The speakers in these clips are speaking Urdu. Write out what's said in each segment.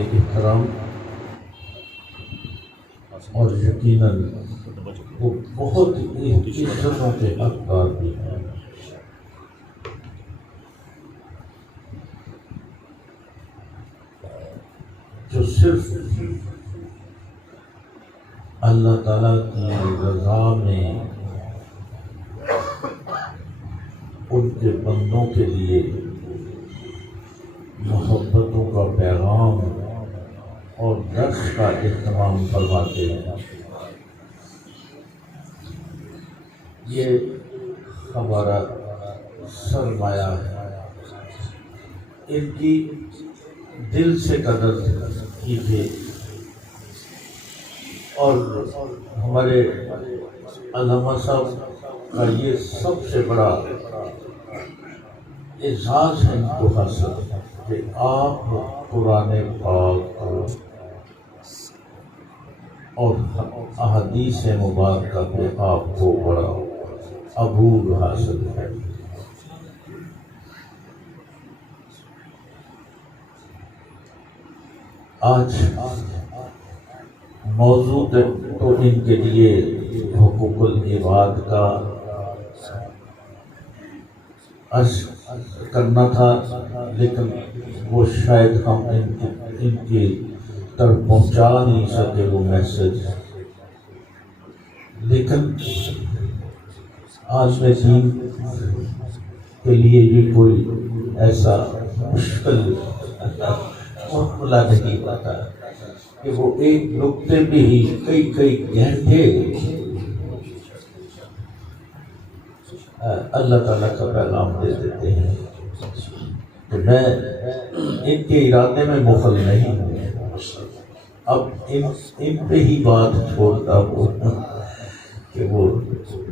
احترام اور یقیناً وہ بہت عزتوں کے حقدار بھی ہیں۔ جو صرف اللہ تعالیٰ کی رضا میں ان کے بندوں کے لیے محبتوں کا پیغام اور درس کا اہتمام فرماتے ہیں، یہ ہمارا سرمایہ ہے۔ ان کی دل سے قدر کیجیے، اور ہمارے علامہ صاحب کا یہ سب سے بڑا اعزاز ہے ان کو حاصل کہ آپ قرآن پاک اور احادیث مبارکہ پہ آپ کو بڑا عبور حاصل ہے۔ آج موضوع تو ان کے لیے حقوق العباد کا عرض کرنا تھا، لیکن وہ شاید ہم ان کی طرف پہنچا نہیں سکے وہ میسج، لیکن آج میں دین کے لیے یہ کوئی ایسا مشکل معاملہ نہیں پاتا کہ وہ ایک نقطے پہ ہی کئی گھنٹے اللہ تعالیٰ کا پیغام دے دیتے ہیں۔ تو میں ان کے ارادے میں مخل نہیں ہوں، اب ان پہ ہی بات چھوڑتا ہوں کہ وہ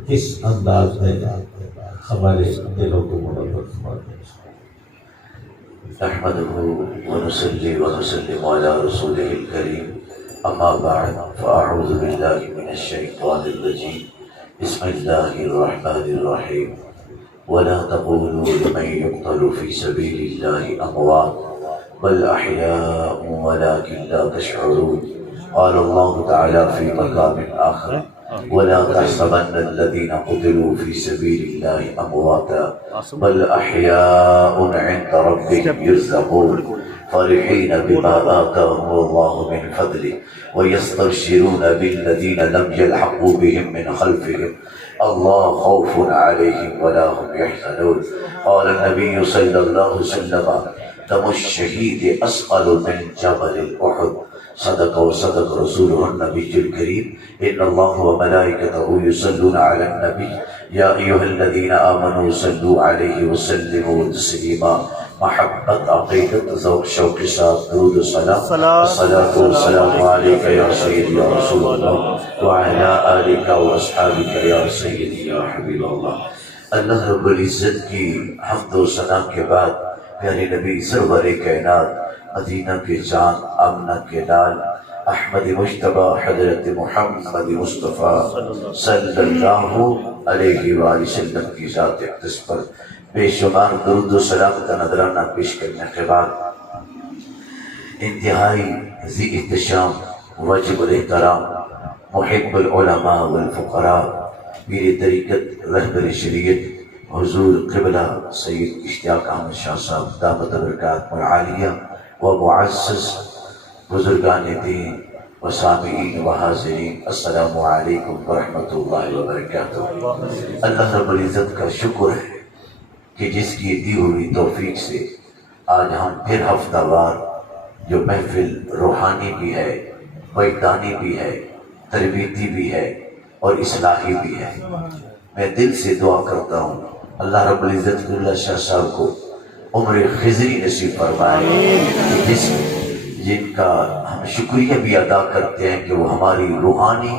کس انداز میں ہمارے دلوں کو مربوط فرماتے ہیں۔ نحمده ونصلي ونسلم على رسوله الكريم، أما بعد، فأعوذ بالله من الشيطان الرجيم، بسم الله الرحمن الرحيم، ولا تقولوا لمن يقتل في سبيل الله أموات بل أحياء ولكن لا تشعرون. قال الله تعالى في مقام آخر: ولا تحسبن الذين قتلوا في سبيل الله أمواتا بل أحياء عند ربهم يرزقون فرحين بما آتاهم الله من فضله ويستبشرون بالذين لم يلحقوا بهم من خلفهم الله خوف عليهم ولا هم يحزنون. قال النبي صلى الله عليه وسلم: دم الشهيد أثقل من جبل أحد. صدق وصدق رسوله النبي الكريم. إن الله وملائكته يصلون على النبي يا أيها الذين آمنوا صلوا عليه وسلموا تسليما. محبت عقیدت ذوق شوق ساتھ درود و سلام، الصلاة والسلام عليك يا سيدي يا رسول الله وعلى آلك وأصحابك يا سيدي يا حبيب الله. اللہ رب العزت کی حمد و ثنا کے بعد پیارے نبی سرور کائنات مدینہ کے چاند آمنہ کے لال احمد مجتبی حضرت محمد مصطفیٰ صلی اللہ علیہ وآلہ وسلم کی ذات اقدس پر بے شمار درود و سلام کا نذرانہ پیش کرنے کے بعد انتہائی ذی احتشام واجب الاحترام محب العلماء والفقراء پیر طریقت رہبر شریعت حضور قبلہ سید اشتیاق احمد شاہ صاحب دامت برکات العالیہ و معزز بزرگان دین و سامعین و حاضرین، السلام علیکم ورحمۃ اللہ وبرکاتہ۔ اللہ رب العزت کا شکر ہے کہ جس کی دی ہوئی توفیق سے آج ہم پھر ہفتہ وار جو محفل روحانی بھی ہے، وجدانی بھی ہے، تربیتی بھی ہے اور اصلاحی بھی ہے، میں دل سے دعا کرتا ہوں اللہ رب العزت اللہ شاہ صاحب کو عمر خضری نصیب فرمائے، جن کا ہم شکریہ بھی ادا کرتے ہیں کہ وہ ہماری روحانی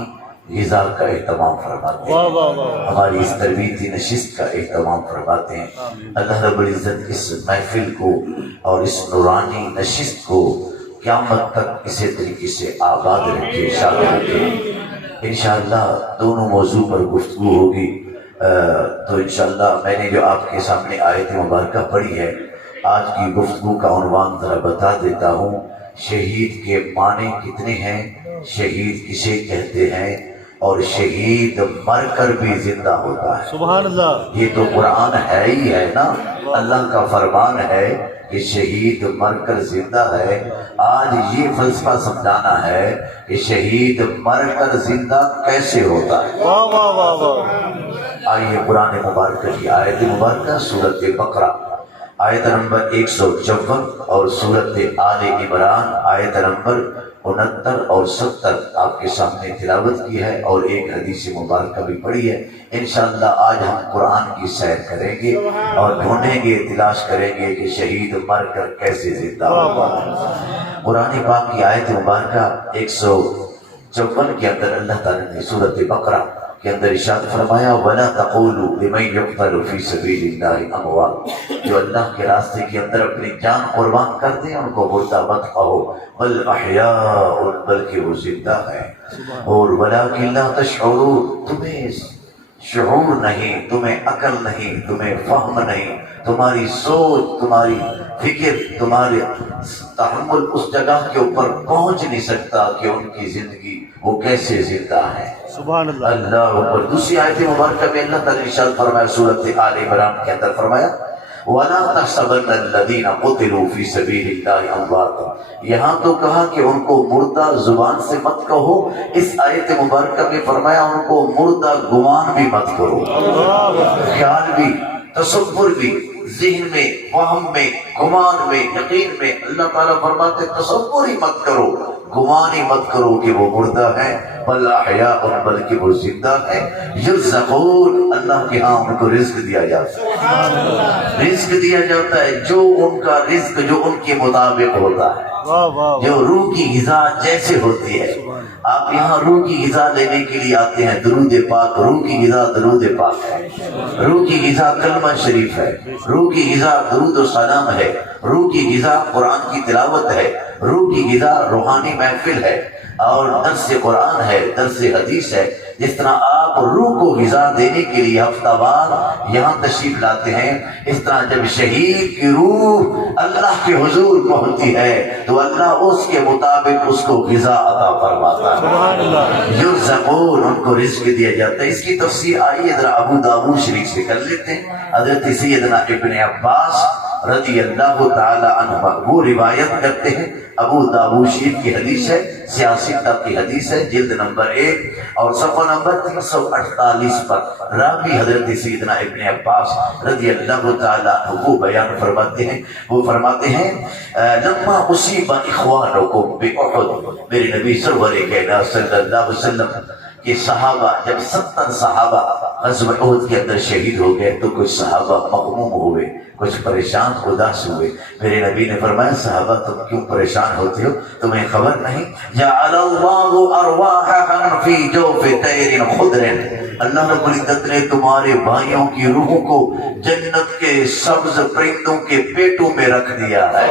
غذا کا اہتمام فرماتے ہیں، ہماری اس تربیتی نشست کا اہتمام فرماتے ہیں۔ اللہ رب العزت اس محفل کو اور اس نورانی نشست کو قیامت تک اسی طریقے سے آباد رکھے، شاد رکھے۔ انشاءاللہ دونوں موضوع پر گفتگو ہوگی، تو انشاءاللہ میں نے جو آپ کے سامنے آیت مبارکہ پڑھی ہے، آج کی گفتگو کا عنوان ذرا بتا دیتا ہوں شہید کے معنی کتنے ہیں، شہید کسے کہتے ہیں، اور شہید مر کر بھی زندہ ہوتا ہے۔ سبحان اللہ۔ یہ تو قرآن ہے ہی ہے نا، اللہ کا فرمان ہے کہ شہید مر کر زندہ ہے۔ آج یہ فلسفہ سمجھانا ہے کہ شہید مر کر زندہ کیسے ہوتا ہے۔ واہ واہ واہ واہ۔ آئیے قرآن مبارکہ کی آیت مبارکہ سورۃ بقرہ آیت نمبر 154 اور سورۃ آل عمران آیت نمبر 69 اور 70 آپ کے سامنے تلاوت کی ہے، اور ایک حدیث مبارکہ بھی پڑھی ہے۔ انشاءاللہ آج ہم قرآن کی سیر کریں گے اور ڈھونڈیں گے، تلاش کریں گے کہ شہید مر کر کیسے زندہ ہوا۔ قرآن پاک کی آیت مبارکہ 154 کے اندر اللہ تعالیٰ نے سورۃ بقرہ کے اندر ارشاد فرمایا وَلَا تَقُولُوا لِمَن يُقْتَلُ فِي سَبِيلِ اللَّهِ أَمْوَاتٌ، جو اللہ کے راستے کے اندر اپنی جان قربان کر دیں ان کو مردہ مت کہو، بل احیاء، بلکہ وہ زندہ ہے، اور وَلَٰكِن لَا تَشْعُرُونَ، تمہیں شعور نہیں، تمہیں عقل نہیں، تمہیں فہم نہیں، تمہاری سوچ، تمہاری فکر، تمہارے تحمل اس جگہ کے اوپر پہنچ نہیں سکتا کہ ان کی زندگی وہ کیسے زندہ ہے۔ سبحان اللہ۔ اللہ اوپر دوسری آیت مبارکہ میں اللہ تعالیٰ نے ارشاد فرمایا سورۃ آل عمران کے اندر فرمایا وَلَا تَحْسَبَنَّ الَّذِينَ قُتِلُوا فِي سَبِيلِ اللَّهِ أَمْوَاتًا، یہاں تو کہا کہ ان کو مردہ زبان سے مت کہو، اس آیت مبارکہ میں فرمایا ان کو مردہ گمان بھی مت کرو، خیال بھی، تصور بھی، ذہن میں، فہم میں، گمان میں، یقین میں، اللہ تعالیٰ فرماتے تصور ہی مت کرو، گمان ہی مت کرو کہ وہ مردہ ہے، بل احیاء، بلکہ وہ زندہ ہے، یرزقون، اللہ کے ہاں ان کو رزق دیا جاتا ہے، رزق دیا جاتا ہے، جو ان کا رزق جو ان کے مطابق ہوتا ہے، جو روح کی غذا جیسے ہوتی ہے۔ آپ یہاں روح کی غذا لینے کے لیے آتے ہیں، درود پاک، روح کی غذا درود پاک ہے، روح کی غذا کلمہ شریف ہے، روح کی غذا درود و سلام ہے، روح کی غذا قرآن کی تلاوت ہے، روح کی غذا روحانی محفل ہے، اور درس قرآن ہے، درس حدیث ہے۔ جس طرح آپ روح کو غذا دینے کے لیے ہفتہ وار یہاں تشریف لاتے ہیں، اس طرح جب شہید کی روح اللہ کے حضور پہنچتی ہے تو اللہ اس کے مطابق اس کو غذا عطا فرماتا ہے، یرزقون، ان کو رزق دیا جاتا ہے۔ اس کی تفسیر آئیے ذرا ابو داؤد شریف سے کر لیتے ہیں۔ حضرت سیدنا ابن عباس رضی اللہ تعالی عنہ وہ روایت کرتے ہیں، ابو داؤد شریف کی حدیث ہے، سیاستہ کی حدیث ہے، جلد نمبر 1 اور صفحہ نمبر 348 پر راوی حضرت سیدنا ابن عباس رضی اللہ تعالی عنہ وہ بیان فرماتے ہیں، وہ فرماتے ہیں لما اصیب اخوانکم باحد، میرے نبی سرور کائنات صلی اللہ علیہ وسلم کہ صحابہ جب 70 صحابہ غزوہ احد کے اندر شہید ہو گئے تو کچھ صحابہ مغموم ہوئے، کچھ پریشان اداس ہوئے۔ میرے نبی نے فرمایا صحابہ تم کیوں پریشان ہوتے ہو، تمہیں خبر نہیں جعل اللہ ارواحکم فی جوف طیر خضر، اللہ رب العزت نے تمہارے بھائیوں کی روحوں کو جنت کے سبز پرندوں کے پیٹوں میں رکھ دیا ہے۔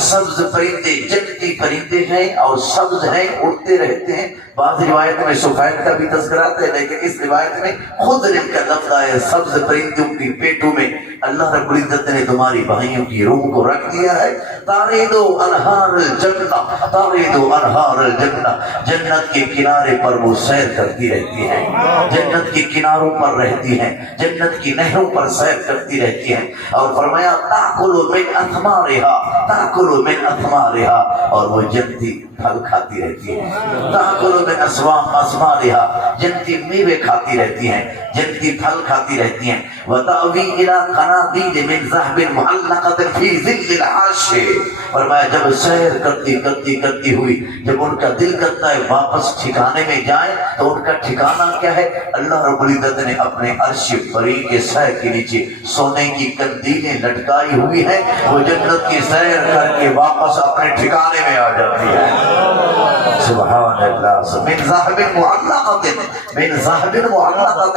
سبز پرندے جنتی پرندے ہیں اور سبز ہیں، اڑتے رہتے ہیں، بعض روایت میں سفید کا بھی تذکرہ ہے لیکن اس روایت میں خضر کا لفظ ہے، سبز پرندوں کی پیٹوں میں اللہ رب العزت نے تمہاری بھائیوں کی روح کو رکھ دیا ہے۔ تاریدو انہار الجنہ، تاریدو انہار الجنہ، جنت کے کنارے پر وہ سیر کرتی رہتی ہے، جنت کے کناروں پر رہتی ہیں، جنت کی نہروں پر سیر کرتی رہتی ہیں، اور فرمایا تاکل من اثمارها، تاکل من اثمارها، اور وہ جنتی پھل کھاتی رہتی ہیں، تاکل من اثمارها، جنتی میوے کھاتی رہتی ہیں، جنتی پھل کھاتی رہتی ہیں، وتأوی الی قنادیل من ذهب معلقۃ فی ظل العرش، فرمایا جب سیر کرتی ہوئی جب ان کا دل کرتا ہے واپس ٹھکانے میں جائیں تو ان کا ٹھکانہ کیا ہے، اللہ رب العزت نے اپنے عرش بری کے سائے کے نیچے سونے کی قندیلیں لٹکائی ہوئی ہیں، وہ جنت کی سیر کر کے واپس اپنے ٹھکانے میں آ جاتی ہے۔ سبحان اللہ، من ذهب معلقۃ، من ذهب معلقۃ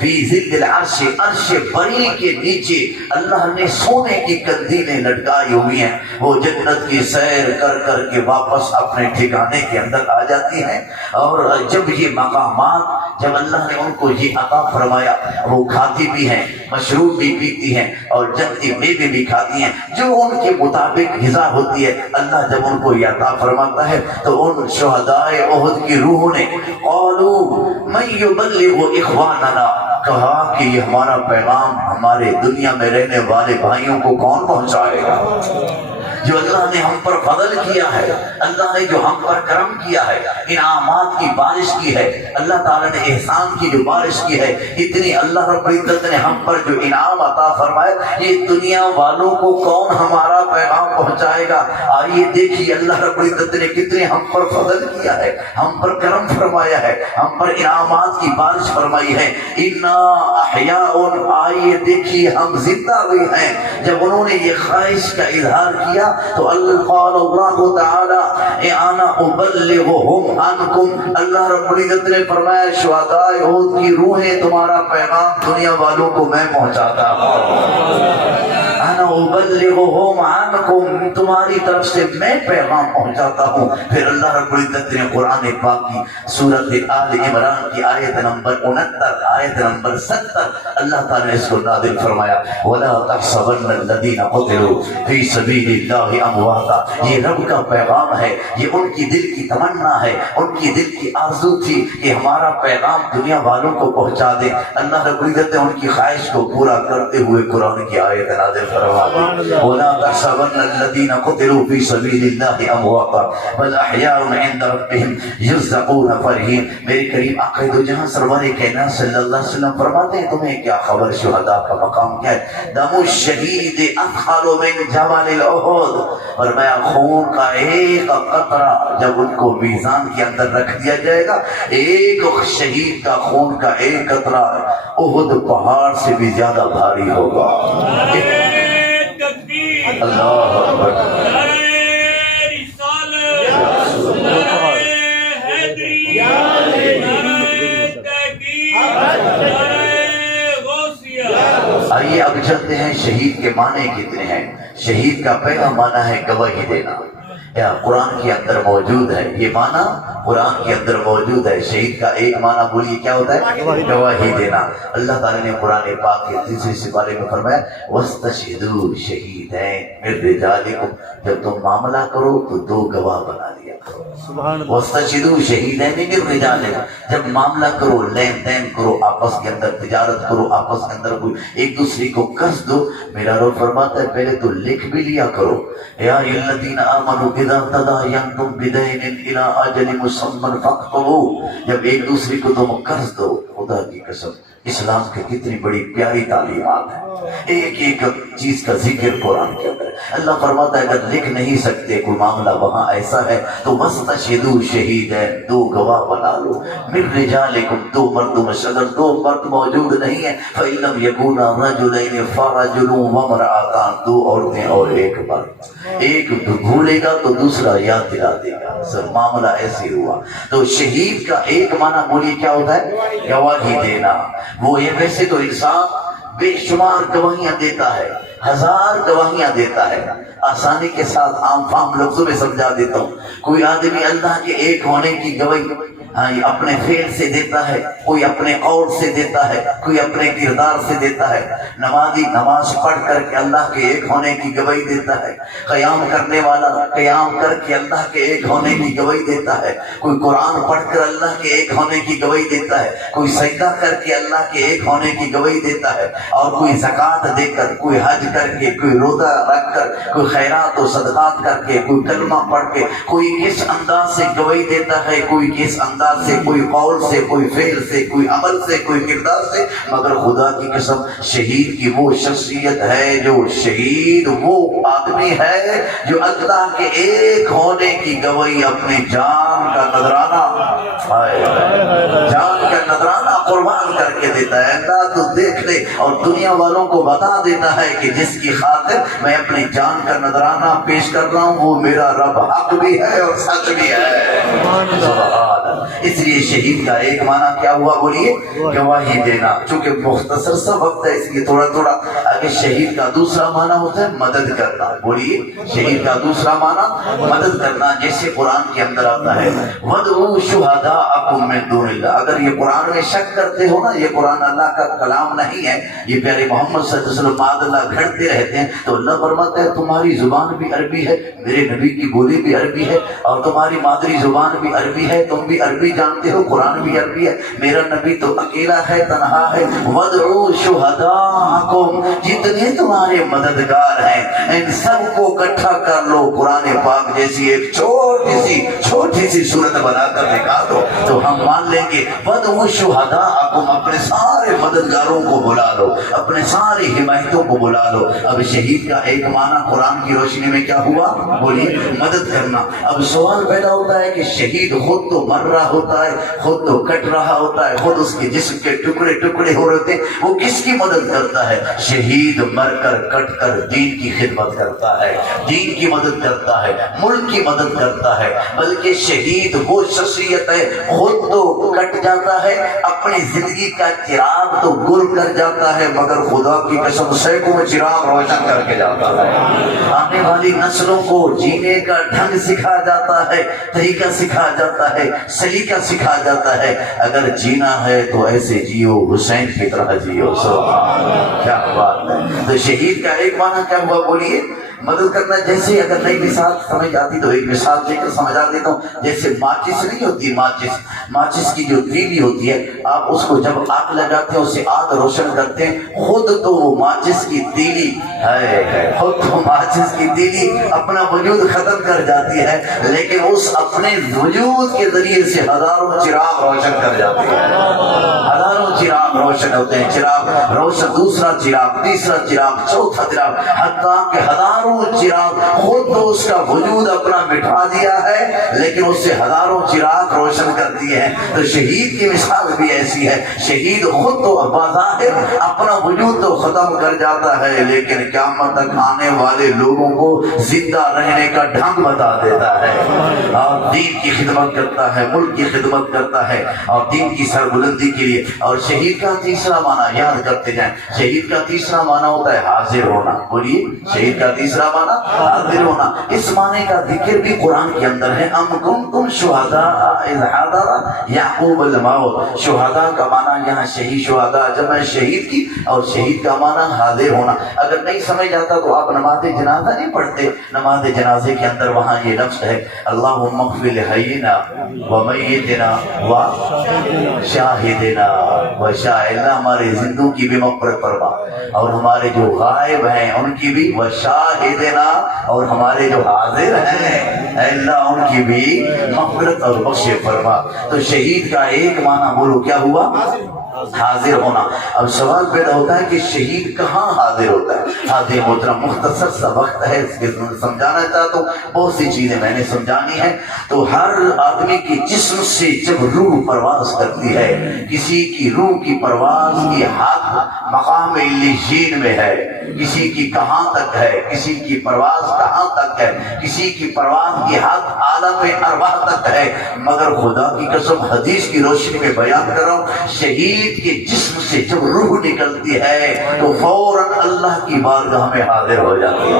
فی ظل العرش، عرش بری کے نیچے اللہ نے سونے کی قندیلیں لٹکائی ہوئی ہیں، وہ جنت کی سیر کر کے واپس اپنے ٹھکانے کے اندر آ جاتی ہیں۔ اور جب یہ مقامات جب اللہ نے ان کو یہ عطا فرمایا وہ کھاتی بھی ہیں، مشروب بھی پیتی ہیں اور جنتی میوے بھی کھاتی ہیں، جو ان کے مطابق غذا ہوتی ہے اللہ جب ان کو یہ عطا فرماتا ہے تو ان شہدائے احد کی روحوں نے قالوا من یبلغ اخواننا، کہا کہ یہ ہمارا پیغام ہمارے دنیا میں رہنے والے بھائیوں کو کون پہنچائے گا؟ جو اللہ نے ہم پر فضل کیا ہے، اللہ نے جو ہم پر کرم کیا ہے، انعامات کی بارش کی ہے، اللہ تعالیٰ نے احسان کی جو بارش کی ہے، اتنی اللہ رب العزت نے ہم پر جو انعام عطا فرمائے، یہ دنیا والوں کو کون ہمارا پیغام پہنچائے گا؟ آئیے دیکھیے اللہ رب العزت نے کتنے ہم پر فضل کیا ہے، ہم پر کرم فرمایا ہے، ہم پر انعامات کی بارش فرمائی ہے۔ انا احیاء، آئیے دیکھیے ہم زندہ ہوئے ہیں۔ جب انہوں نے یہ خواہش کا اظہار کیا تو اللہ قال اللہ تعالی انا ابلغهم عنکم، اللہ رب العزت نے فرمایا شہدائے احد کی روحیں تمہارا پیغام دنیا والوں کو میں پہنچاتا ہوں، انا ابلغهم عنکم، تمہاری طرف سے میں پیغام پہنچاتا ہوں۔ پھر اللہ رب العزت نے قرآن پاک کی سورۃ آل عمران کی آیت نمبر 69 آیت نمبر 70 اللہ تعالی نے اس کو نازل فرمایا، وَلَا تَحْسَبَنَّ الَّذِينَ قُتِلُوا فِي سَبِيلِ اللَّهِ أَمْوَاتًا، یہ رب کا پیغام ہے، یہ ان کی دل کی تمنا ہے، ان کی دل کی آرزو تھی کہ ہمارا پیغام دنیا والوں کو پہنچا دے۔ اللہ رب العزت نے ان کی خواہش کو پورا کرتے ہوئے قرآن کی آیت نازل فرما دی، وَلَا تَحْسَبَنَّ الَّذِينَ قُتِلُوا فِي سَبِيلِ اللَّهِ أَمْوَاتًا بَلْ أَحْيَاءٌ عِندَ رَبِّهِمْ يُرْزَقُونَ فَرِحِينَ۔ میرے کریم آقا دو جہاں سرور کائنات صلی اللہ علیہ وسلم فرماتے ہیں تمہیں کیا خبر شہداء کا مقام کیا ہے؟ دم الشہید اثقل من جبل احد، فرمایا خون کا ایک قطرہ جب ان کو میزان کے اندر رکھ دیا جائے گا، ایک شہید کا خون کا ایک قطرہ احد پہاڑ سے بھی زیادہ بھاری ہوگا۔ اللہ اکبر، آئیے اب چلتے ہیں شہید کے معنی کتنے ہیں۔ شہید کا پہلا معنی ہے گواہی دینا، یا قرآن کے اندر موجود ہے یہ معنی، قرآن کے اندر موجود ہے۔ شہید کا ایک معنی بولیے کیا ہوتا ہے؟ گواہی دینا۔ اللہ تعالیٰ نے قرآن پاک کے تیسرے سپارے میں فرمایا وَاسْتَشْهِدُوا شَهِيدَيْنِ مِن رِجَالِكُمْ، جب تم معاملہ کرو تو دو گواہ بنا لیا کرو۔ وَاسْتَشْهِدُوا شَهِيدَيْنِ مِن رِجَالِكُمْ، جب معاملہ کرو، لین دین کرو، آپس کے اندر تجارت کرو، آپس کے اندر کوئی ایک دوسرے کو قرض دو، میرا رب فرماتا ہے پہلے تو لکھ بھی لیا کرو، یا الذین آمنوا اذا تداینتم بدین الی اجل مسمى فاکتبوہ، جب ایک دوسرے کو تم قرض دو۔ خدا کی قسم اسلام کی کتنی بڑی پیاری تعلیمات ہیں، ایک ایک چیز کا ذکر قرآن کے اندر۔ اللہ فرماتا ہے اگر لکھ نہیں سکتے کوئی معاملہ وہاں ایسا ہے تو وَاسْتَشْهِدُوا شَهِيدَيْنِ، دو گواہ بنا لو، مِن رِجَالِكُمْ، دو مردوں میں، اگر دو مرد موجود نہیں ہیں فَإِن لَمْ يَكُونَا رَجُلَيْنِ فَرَجُلٌ وَامْرَأَتَانِ، دو عورتیں اور ایک مرد، ایک بھولے گا تو دوسرا یاد دلا دے گا، سب معاملہ ایسے ہوا۔ تو شہید کا ایک معنی بولیے کیا ہوتا ہے؟ گواہی دینا۔ وہ یہ ویسے تو انسان بے شمار گواہیاں دیتا ہے، ہزار گواہیاں دیتا ہے، آسانی کے ساتھ عام فام لفظوں میں سمجھا دیتا ہوں۔ کوئی آدمی اللہ کے ایک ہونے کی گواہی اپنے فعل سے دیتا ہے، کوئی اپنے قول سے دیتا ہے، کوئی اپنے کردار سے دیتا ہے۔ نمازی نماز پڑھ کر کے اللہ کے ایک ہونے کی گواہی دیتا ہے، قیام کرنے والا قیام کر کے اللہ کے ایک ہونے کی گواہی دیتا ہے، کوئی قرآن پڑھ کر اللہ کے ایک ہونے کی گواہی دیتا ہے، کوئی سجدہ کر کے اللہ کے ایک ہونے کی گواہی دیتا ہے، اور کوئی زکوٰۃ دے کر، کوئی حج کر کے، کوئی روزہ رکھ کر، کوئی خیرات و صدقات کر کے، کوئی کلمہ پڑھ کے، کوئی کس انداز سے گواہی دیتا ہے، کوئی کس انداز سے، کوئی قول سے، کوئی فعل سے، کوئی عمل سے، کوئی کردار سے۔ مگر خدا کی قسم شہید کی وہ شخصیت ہے، جو شہید وہ آدمی ہے جو اللہ کے ایک ہونے کی گواہی اپنی جان کا نذرانہ، جان کا نذرانہ قربان کر کے دیتا ہے۔ اللہ تو دیکھ لے، اور دنیا والوں کو بتا دیتا ہے کہ جس کی خاطر میں اپنی جان کا نذرانہ پیش کر رہا ہوں وہ میرا رب حق بھی ہے اور سچ بھی ہے۔ اس لیے شہید کا ایک معنی کیا ہوا بولیے؟ گواہی دینا۔ چونکہ مختصر سا وقت ہے اس لیے تھوڑا تھوڑا آگے۔ شہید کا دوسرا معنی ہوتا ہے مدد کرنا، بولیے شہید کا دوسرا معنی مدد کرنا، جیسے قرآن کے اندر آتا ہے وَادْعُوا شُهَدَاءَكُم مِّن دُونِ اللَّهِ، اگر یہ قرآن میں شک کرتے ہو نا، یہ قرآن اللہ کا کلام نہیں ہے، یہ پیارے محمد صلی اللہ علیہ وسلم معاذ اللہ گھڑتے رہتے ہیں، تو اللہ فرماتا ہے تمہاری زبان بھی عربی ہے، میرے نبی کی بولی بھی عربی ہے، اور تمہاری مادری زبان بھی عربی ہے، تم بھی عربی جانتے ہو، قرآن بھی عربی ہے، میرا نبی تو اکیلا ہے، تنہا ہے، وَادْعُوا شُهَدَاءَكُمْ، جتنے تمہارے مددگار ہیں ان سب کو اکٹھا کر لو، قرآن پاک جیسی ایک چھوٹی سی صورت بنا کر دکھا دو تو ہم مان لیں گے۔ وَادْعُوا شُهَدَاءَكُمْ، اپنے سارے مددگاروں کو بلا لو، اپنے سارے حمایتوں کو بلا لو۔ اب شہید کا ایک معنی قرآن کی روشنی میں کیا ہوا؟ بولیے، مدد کرنا۔ اب سوال پیدا ہوتا ہے کہ شہید خود تو مر رہا ہوتا ہے، خود تو کٹ رہا ہوتا ہے، خود اس کے جسم کے ٹکڑے ٹکڑے ہو رہے ہوتے ہیں، وہ کس کی مدد کرتا ہے؟ شہید مر کر کٹ کر دین کی خدمت کرتا ہے، دین کی مدد کرتا ہے، ملک کی مدد کرتا ہے۔ بلکہ شہید وہ شخصیت ہے، خود تو کٹ جاتا ہے، اپنی زندگی کا چراغ تو گل کر جاتا ہے، مگر خدا کی قسم سینکڑوں چراغ روشن کر کے جاتا ہے۔ آنے والی نسلوں کو جینے کا ڈھنگ سکھا جاتا ہے، طریقہ سکھا جاتا ہے، سلیقہ سکھا جاتا ہے۔ اگر جینا ہے تو ایسے جیو، حسین کی طرح جیو۔ سبحان اللہ، کیا بات ہے۔ تو شہید کا ایک معنی کیا ہوا؟ بولیے، مدد کرنا۔ جیسے اگر نئی مثال سمجھ آتی تو ایک مثال دے کر سمجھا دیتا ہوں۔ جیسے ماچس نہیں ہوتی، ماچس کی جو تیلی ہوتی ہے، آپ اس کو جب آگ لگاتے ہیں، اسے آگ روشن کرتے ہیں، خود تو وہ ماچس کی تیلی اپنا وجود ختم کر جاتی ہے، لیکن اس اپنے وجود کے ذریعے سے ہزاروں چراغ روشن کر جاتی ہے، ہزاروں چراغ روشن ہوتے ہیں، چراغ روشن، دوسرا چراغ، تیسرا چراغ، چوتھا چراغ، حتیٰ کہ ہزاروں چراغ، خود تو اس کا وجود اپنا مٹھا دیا ہے، لیکن اس سے ہزاروں چراغ روشن کر دیے ہیں۔ تو شہید کی مثال بھی ایسی ہے، شہید خود تو بظاہر اپنا وجود تو ختم کر جاتا ہے، لیکن قیامت تک آنے والے لوگوں کو زندہ رہنے کا ڈھنگ بتا دیتا ہے، اور دین کی خدمت کرتا ہے، ملک کی خدمت کرتا ہے، اور دین کی سربلندی کے لیے۔ اور شہید کا تیسرا معنی یاد کرتے جائیں، شہید کا تیسرا معنی ہوتا ہے حاضر ہونا۔ بولیے، شہید کا تیسرا معنی حاضر ہونا۔ اس معنی کا ذکر بھی قرآن کے اندر ہے، ام کنتم شہداء اذ حضر یعقوب الموت۔ شہداء کا معنی یہاں شہید، شہداء جمع شہید کی، اور شہید کا معنی حاضر ہونا۔ اگر نہیں سمجھ آتا تو آپ نماز جنازہ نہیں پڑھتے، نماز جنازے کے اندر وہاں یہ لفظ ہے، اللہم اغفر لحینا ومیتنا وشاہدنا وشاہد، اللہ ہمارے زندوں کی بھی مغفرت فرما، اور ہمارے جو غائب ہیں ان کی بھی، وشاہدنا، اور ہمارے جو حاضر ہیں اے اللہ ان کی بھی مغفرت اور بخش فرما۔ تو شہید کا ایک معنی بولو کیا ہوا؟ حاضر ہونا۔ اب سوال پیدا ہوتا ہے کہ شہید کہاں حاضر ہوتا ہے؟ حاضر محترم، مختصر سا وقت ہے، اس کے سمجھانا چاہتا ہوں، بہت سی چیزیں میں نے سمجھانی ہے۔ تو ہر آدمی کی جسم سے جب روح پرواز کرتی ہے، کسی کی روح کی پرواز کی حد مقام علیین میں ہے، کسی کی کہاں تک ہے، کسی کی پرواز کہاں تک ہے، کسی کی پرواز کی حد عالم ارواح تک ہے، مگر خدا کی قسم حدیث کی روشنی میں بیان کر رہا ہوں، شہید کے جسم سے جب روح نکلتی ہے تو فوراً اللہ کی بارگاہ میں حاضر ہو جاتی ہے،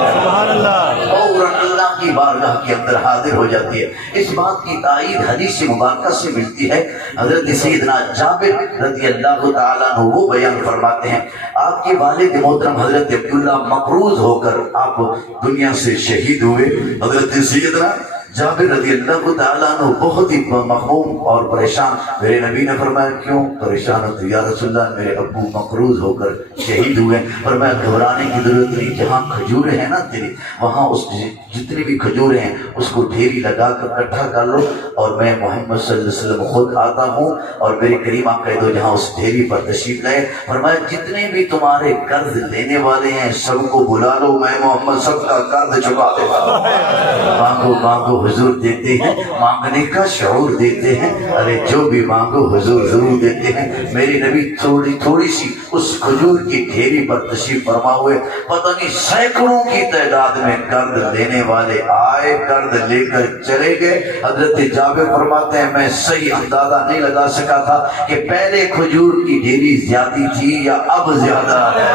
فوراً اللہ کی بارگاہ کے اندر حاضر ہو جاتی ہے۔ اس بات کی تائید حدیث مبارکہ سے ملتی ہے، حضرت سیدنا جابر رضی اللہ تعالیٰ عنہ وہ بیان فرماتے ہیں، آپ کے والد محترم حضرت عبداللہ مقروض ہو کر آپ دنیا سے شہید ہوئے۔ حضرت سیدنا جابر رضی اللہ تعالیٰ عنہ بہت ہی مغموم اور پریشان، میرے نبی نے فرمایا کیوں پریشان ہوتے؟ یا رسول اللہ میرے ابو مقروض ہو کر شہید ہوئے۔ فرمایا گھبرانے کی ضرورت نہیں، جہاں کھجوریں ہیں نا تیری، وہاں اس جتنی بھی کھجوریں ہیں اس کو ڈھیری لگا کر اکٹھا کر لو، اور میں محمد صلی اللہ علیہ وسلم خود آتا ہوں اور میری کریمہ کہہ دو جہاں اس ڈھیری پر تشریف لائے۔ فرمایا جتنے بھی تمہارے قرض لینے والے ہیں سب کو بلا لو، میں محمد سب کا قرض چکا دیتا ہوں۔ مانگو مانگو حضور دیتے ہیں، مانگنے کا شعور دیتے ہیں، ارے جو بھی مانگو حضور ضرور دیتے ہیں۔ میرے نبی تھوڑی سی اس کھجور کی ڈھیری پر تشریف فرما ہوئے، پتہ نہیں سینکڑوں کی تعداد میں قرض لینے والے آئے، قرض لے کر چلے گئے۔ حضرت جابر فرماتے ہیں میں صحیح اندازہ نہیں لگا سکا تھا کہ پہلے کھجور کی ڈھیری زیادہ تھی یا اب زیادہ ہے۔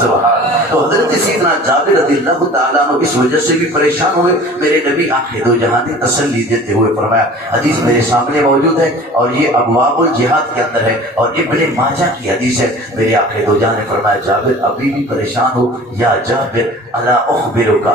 سبحان تو حضرت سیدنا جابر رضی اللہ تعالیٰ عنہ اس وجہ سے بھی پریشان ہوئے. میرے نبی آخر دو جہاں نے تسلی دیتے ہوئے فرمایا, حدیث میرے سامنے موجود ہے اور یہ ابواب الجہاد کے اندر ہے اور ابن ماجہ کی حدیث ہے. میرے آخر دو جہاں نے فرمایا, جابر ابھی بھی پریشان ہو, یا جابر الا اخبرک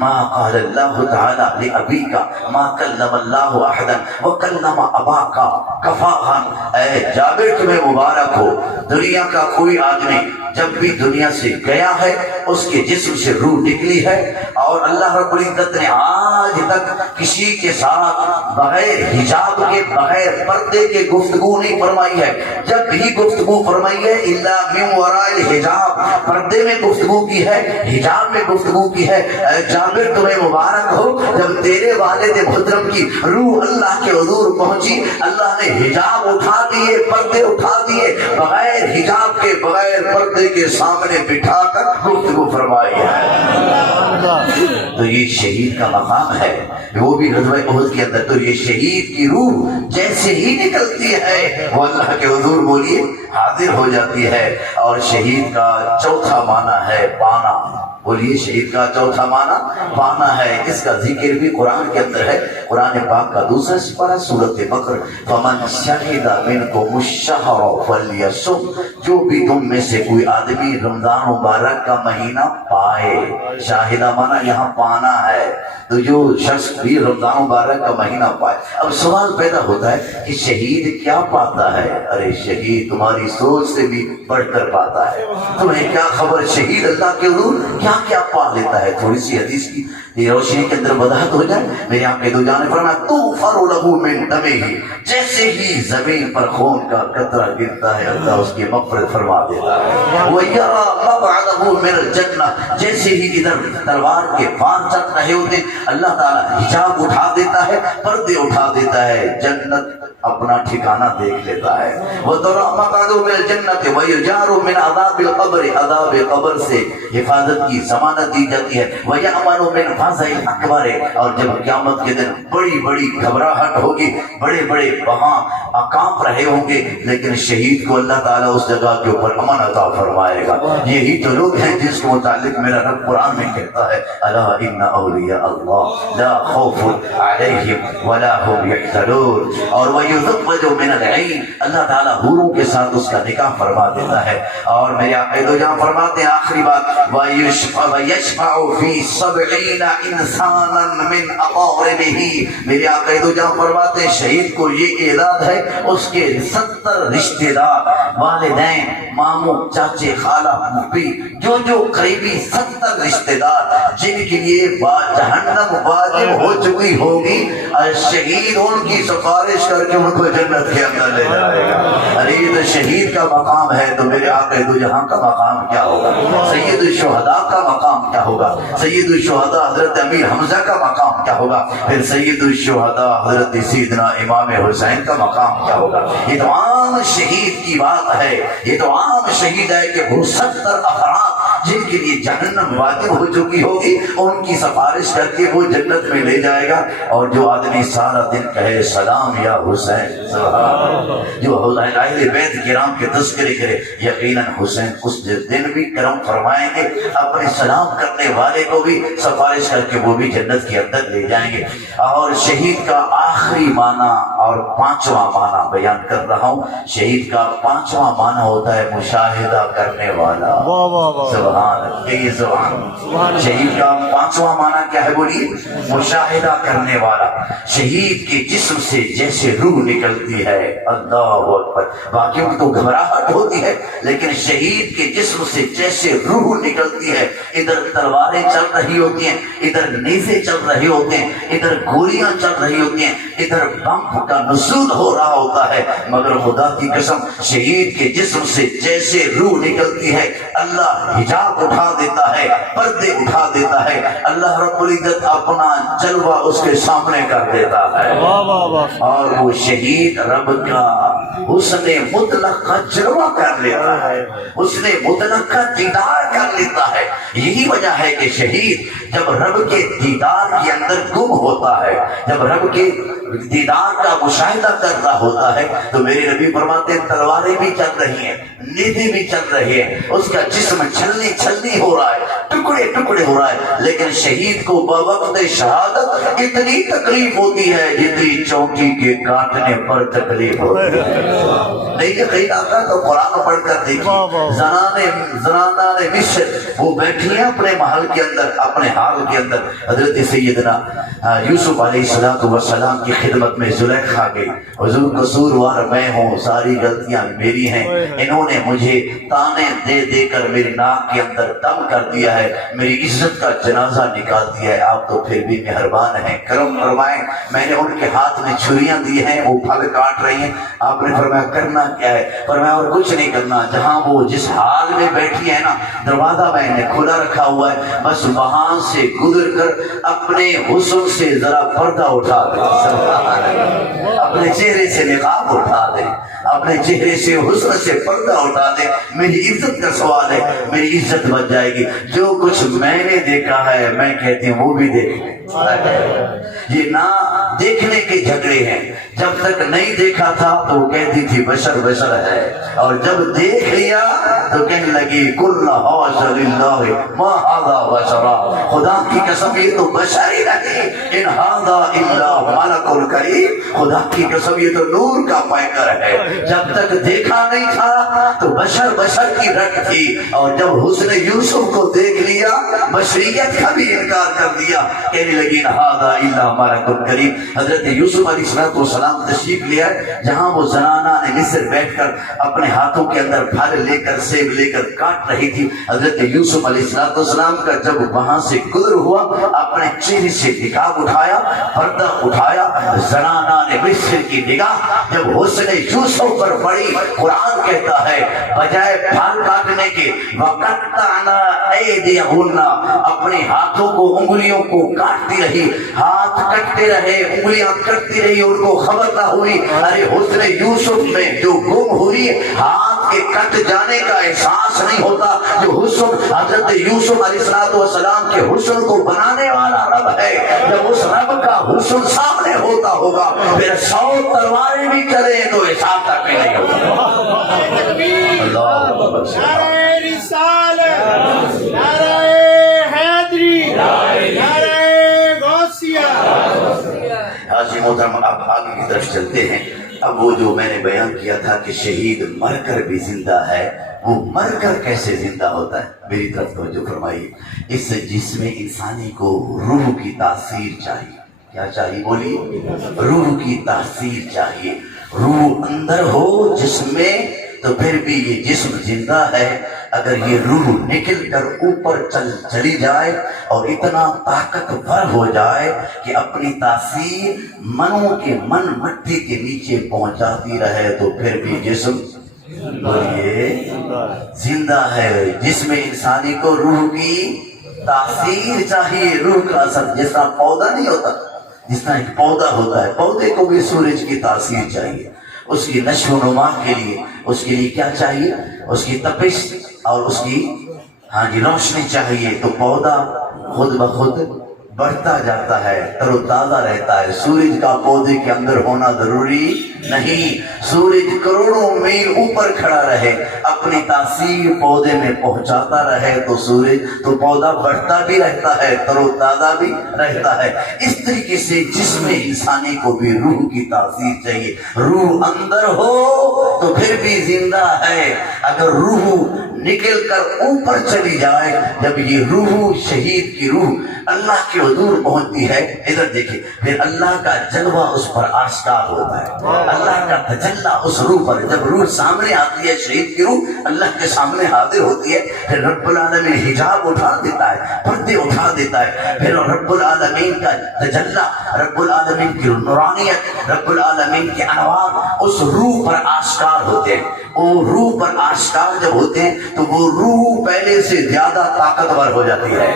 ما قال اللہ تعالی لابیک ما کلم اللہ احدا وکلم اباک کفاہا. اے جابر تمہیں مبارک ہو, دنیا کا کوئی آدمی جب بھی دنیا سے گیا ہے اس کے جسم سے روح نکلی ہے اور اللہ رب العزت نے آج تک کسی کے ساتھ بغیر حجاب کے بغیر پردے کے گفتگو نہیں فرمائی ہے. جب بھی گفتگو فرمائی ہے الا من وراء الحجاب, پردے میں گفتگو کی ہے, حجاب میں گفتگو کی ہے. اے جابر تمہیں مبارک ہو, جب تیرے والد محترم کی روح اللہ کے حضور پہنچی, اللہ نے حجاب اٹھا دیے, پردے اٹھا دیے, بغیر حجاب کے بغیر پردے کے سامنے بٹھا کر گفتگو فرمائی ہے. تو یہ شہید کا مقام ہے, وہ بھی غزوہ احد کے اندر. تو یہ شہید کی روح جیسے ہی نکلتی ہے وہ اللہ کے حضور بولیے حاضر ہو جاتی ہے. اور شہید کا چوتھا معنی ہے پانا. بولیے, شہید کا چوتھا معنی پانا ہے. اس کا ذکر بھی قرآن کے اندر ہے. قرآن پاک کا دوسرا سپارہ سورۃ بقرہ, فمن شہد منکم الشہر فلیصم, جو بھی تم میں سے کوئی آدمی رمضان مبارک کا مہینہ پائے. شاہدہ معنی یہاں پانا ہے. تو جو شخص بھی رمضان مبارک کا مہینہ پائے. اب سوال پیدا ہوتا ہے کہ شہید کیا پاتا ہے؟ ارے شہید تمہاری سوچ سے بھی بڑھ کر پاتا ہے. تمہیں کیا خبر, شہید اللہ کے حضور کیا کیا پا لیتا ہے. تھوڑی سی حدیث کی روشنی کے اندر وضاحت ہو جائے. میرے آپ کے دو جانے فرمایا, تغفر له من دمه, جیسے ہی زمین پر خون کا قطرہ گرتا ہے اللہ اس کی مغفرت فرما دیتا ہے. وَيَرَى مَقْعَدَهُ مِنَ الْجَنَّةِ, جیسے ہی ادھر تلوار کے بان چل رہے ہوتے اللہ تعالیٰ حجاب اٹھا دیتا ہے, پردے اٹھا دیتا ہے, جنت اپنا ٹھکانہ دیکھ لیتا ہے. وَتَرَى مَقْعَدَهُ مِنَ الْجَنَّةِ وَيُجَارُ مِنْ عَذَابِ الْقَبْرِ, عذاب قبر سے حفاظت کی ضمانت دی جاتی ہے. وَيَأْمَنُ مِنْ فَزَعِ الْأَكْبَرِ, اور جب قیامت کے دن بڑی بڑی گھبراہٹ ہوگی, بڑے بڑے وہاں کانپ رہے ہوں گے, لیکن شہید کو اللہ تعالیٰ اس جگہ کے اوپر امن عطا فرمائے گا. یہی تو لوگ ہیں جس کے متعلق میرا رب قرآن میں کہتا ہے, الا ان اولیاء اللہ لا خوف علیہم ولا هم یحزنون. اور ویزوج من العین, اللہ تعالیٰ حوروں کے ساتھ اس کا نکاح فرما دیتا ہے. اور میرے آقا جہاں فرماتے ہیں آخری بات, ویشفع فی 70 انسانا من اقاربہ, میرے آقا جہاں فرماتے ہیں شہید کو یہ اعداد ہے اس کے 70 رشتہ دار, والدین, ماموں, چاچے, خالہ, پھوپھی, جو قریبی 70 رشتہ دار جن کے لیے جہنم واجب ہو چکی ہوگی, شہید ان کی سفارش کر کے ان کو جنت کے اندر لے جائے گا. ارے یہ تو شہید کا مقام ہے, تو میرے آقا دو جہاں کا مقام کیا ہوگا, سید الشہداء کا مقام کیا ہوگا, سید الشہداء حضرت امیر حمزہ کا مقام کیا ہوگا, پھر سید الشہداء حضرت سیدنا امام حسین کا مقام کیا ہوگا. یہ تو عام شہید کی بات ہے, یہ تو عام شہید ہے کہ وہ 70 افراد جن کے لیے جہنم واجب ہو چکی ہوگی ان کی سفارش کر کے وہ جنت میں لے جائے گا. اور جو آدمی سارا دن کہے سلام یا حسین, سبحان اللہ, جو اہل بیت کرام کے تذکرے کرے, یقیناً حسین اس دن بھی کرم فرمائیں گے, اپنے سلام کرنے والے کو بھی سفارش کر کے وہ بھی جنت کے اندر لے جائیں گے. اور شہید کا آخری معنی اور 5واں معنی بیان کر رہا ہوں. شہید کا 5واں معنی ہوتا ہے مشاہدہ کرنے والا. سبحان اللہ. شہید کا 5واں معنی کیا ہے بولیے, مشاہدہ کرنے والا. شہید کے جسم سے جیسے روح نکلتی ہے, اللہ اکبر, باقیوں کی تو گھبراہٹ ہوتی ہے, لیکن شہید کے جسم سے جیسے روح نکلتی ہے, ادھر تلواریں چل رہی ہوتی ہیں, ادھر نیزے چل رہے ہوتے ہیں, ادھر گولیاں چل رہی ہوتی ہیں, ادھر بم کا نزول ہو رہا ہوتا ہے, مگر خدا کی قسم شہید کے جسم سے جیسے روح نکلتی ہے اللہ حجاب اٹھا دیتا ہے, پردے اٹھا دیتا ہے, اللہ رب العزت اپنا جلوہ اس کے سامنے کر دیتا ہے. اور وہ شہید رب کا حسن مطلق کا جلوہ کر لیتا ہے, حسن مطلق کا دیدار کر لیتا ہے. یہی وجہ ہے کہ شہید جب رب کے دیدار کے اندر گم ہوتا ہے, جب رب کے دیدار کا مشاہدہ کر رہا ہوتا ہے تو میرے نبی فرماتے ہیں تلواریں بھی چل رہی ہیں، نیزیں بھی چل رہی ہیں، اس کا جسم چھلنی چھلنی ہو رہا ہے، ٹکڑے ٹکڑے ہو رہا ہے، لیکن شہید کو بوقت شہادت اتنی تکلیف ہوتی ہے جتنی چوکی کے کاٹنے پر تکلیف ہوتی ہے۔ نہیں یقین آتا تو قرآن پڑھ کر دیکھیے، زنانان مصر وہ بیٹھی ہیں اپنے محل کے اندر، اپنے حال کے اندر، حضرت سیدنا یوسف علیہ السلام کی خدمت میں زلیخا گئی، حضور قصوروار میں ہوں، ساری غلطیاں میری ہیں، انہوں نے مجھے تانے دے دے کر میری ناک کے اندر دم کر دیا ہے، میری عزت کا جنازہ نکال دیا ہے، آپ تو پھر بھی مہربان ہیں، کرم فرمائیں، میں نے ان کے ہاتھ میں چھریاں دی ہیں، وہ پھل کاٹ رہی ہیں، آپ نے فرمایا کرنا کیا ہے؟ فرمایا اور کچھ نہیں کرنا، جہاں وہ جس حال میں بیٹھی ہے نا دروازہ میں نے کھلا رکھا ہوا ہے، بس وہاں سے گزر کر اپنے حسن سے ذرا پردہ اٹھا دے، اپنے چہرے سے نقاب اٹھا دے، اپنے چہرے سے حسن سے پردہ اٹھا دے، میری عزت کا سوال ہے، میری عزت بچ جائے گی، جو کچھ میں نے دیکھا ہے میں کہتی ہوں وہ بھی دیکھ لیں۔ یہ نہ دیکھنے کے جھگڑے ہیں، جب تک نہیں دیکھا تھا تو وہ کہتی تھی بشر بشر ہے، اور جب دیکھ لیا تو کہنے لگی کل حاش للہ ما ھذا بشرا، خدا کی قسم یہ تو بشر ہی نہیں، ان ھذا الا ملک کریم، خدا کی قسم یہ تو نور کا پیکر ہے، جب تک دیکھا نہیں تھا تو بشر بشر کی رٹ تھی، اور جب حسن یوسف کو دیکھ لیا بشریت کا بھی انکار کر دیا، کہنے لگی ھذا الا ملک کریم۔ حضرت یوسف علیہ السلام تشریف لیا جہاں وہ زنانہ نے مصر بیٹھ کر اپنے ہاتھوں کے اندر پھل لے کر سیب لے کر کاٹ رہی تھی، حضرت یوسف علیہ السلام کا جب وہاں سے گزر ہوا اپنے چہرے سے نقاب اٹھایا، پردہ اٹھایا، زنانہ نے مصر کی نگاہ جب حسن یوسف پر پڑی، قرآن کہتا ہے بجائے پھل کاٹنے کے وقطعنا ایدیہن، اپنے ہاتھوں کو انگلیوں کو کاٹتی رہی، ہاتھ کٹتے رہے، انگلیاں کٹتی رہی، ان کو خبر نہ ہوئی، ارے حسن یوسف میں جو گم ہوئی، ہاتھ کے کٹ جانے کا احساس نہیں ہوتا، جو حسن حضرت یوسف علیہ السلام کے حسن کو بنانے والا رب ہے، جب اس رب کا حسن سامنے ہوتا ہوگا پھر 100 تلواریں بھی چلے تو حساب تک بھی نہیں ہوگا۔ اللہ نعرہ رسالت، نعرہ حیدری، نعرہ غوثیہ۔ حاجی محترم اب آگے کی طرف چلتے ہیں۔ اب وہ جو میں نے بیان کیا تھا کہ شہید مر کر بھی زندہ ہے، وہ مر کر کیسے زندہ ہوتا ہے؟ میری طرف توجہ فرمائیے۔ اس جسم انسانی کو روح کی تاثیر چاہیے۔ کیا چاہیے بولیے؟ روح کی تاثیر چاہیے۔ روح اندر ہو جسم میں تو پھر بھی یہ جسم زندہ ہے، اگر یہ روح نکل کر اوپر چلی جائے اور اتنا طاقتور ہو جائے کہ اپنی تاثیر منوں کے من مٹی کے نیچے پہنچاتی رہے تو پھر بھی جسم بولیے زندہ ہے۔ جسم انسانی کو روح کی تاثیر چاہیے، روح کا اثر، جس طرح پودا نہیں ہوتا، جس طرح ایک پودا ہوتا ہے، پودے کو بھی سورج کی تاثیر چاہیے، اس کی نشو و نما کے لیے، اس کے لیے کیا چاہیے؟ اس کی تپش اور اس کی روشنی چاہیے، تو پودا خود بخود بڑھتا جاتا ہے، تر و تازہ رہتا ہے۔ سورج کا پودے کے اندر ہونا ضروری نہیں، سورج کروڑوں میل اوپر کھڑا رہے، اپنی تاثیر پودے میں پہنچاتا رہے تو سورج تو پودا بڑھتا بھی رہتا ہے، تر و تازہ بھی رہتا ہے۔ اس طریقے سے جسم انسانی کو بھی روح کی تاثیر چاہیے۔ روح اندر ہو تو پھر بھی زندہ ہے، اگر روح نکل کر اوپر چلی جائے، جب یہ روح شہید کی روح اللہ کے حضور پہنچتی ہے، ادھر دیکھیں، پھر اللہ کا جلوہ اس پر آشکار ہوتا ہے، اللہ کا تجلی اس روح پر، جب روح سامنے آتی ہے، شہید کی روح اللہ کے سامنے حاضر ہوتی ہے، پھر رب العالمین حجاب اٹھا دیتا ہے، پردے اٹھا دیتا ہے، پھر رب العالمین کا تجلی، رب العالمین کی نورانیت، رب العالمین کے انوار اس روح پر آشکار ہوتے ہیں۔ وہ روح پر آشکار جب ہوتے ہیں تو وہ روح پہلے سے زیادہ طاقتور ہو جاتی ہے.